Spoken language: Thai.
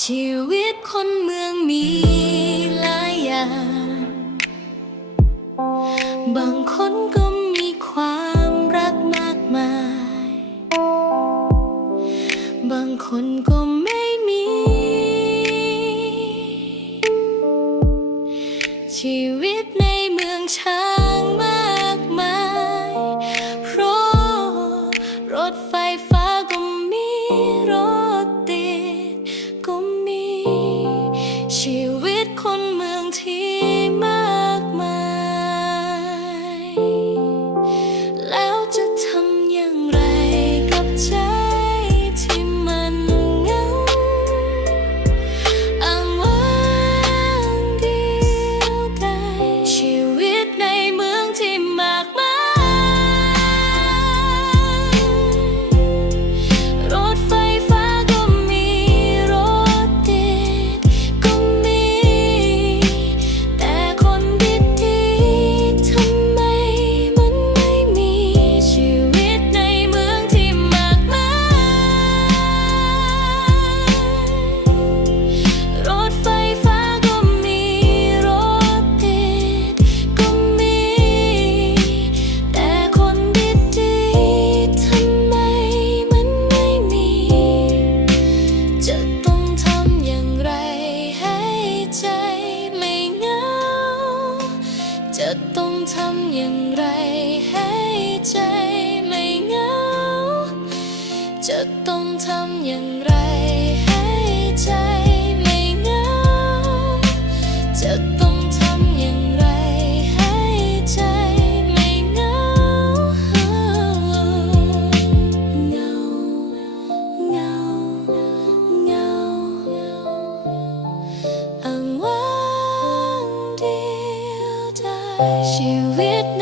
ชีวิตคนเมืองมีหลายอย่าง บางคนก็มีความรักมากมาย บางคนก็ไม่มีชีว คนเมืองที่ จะต้องทำอย่างไรให้ใจไม่เหงาจะต้องทำอย่างไรให้ใจไม่เหงาเหงาเหงาเหงาอ้งเดียวดาชีวิต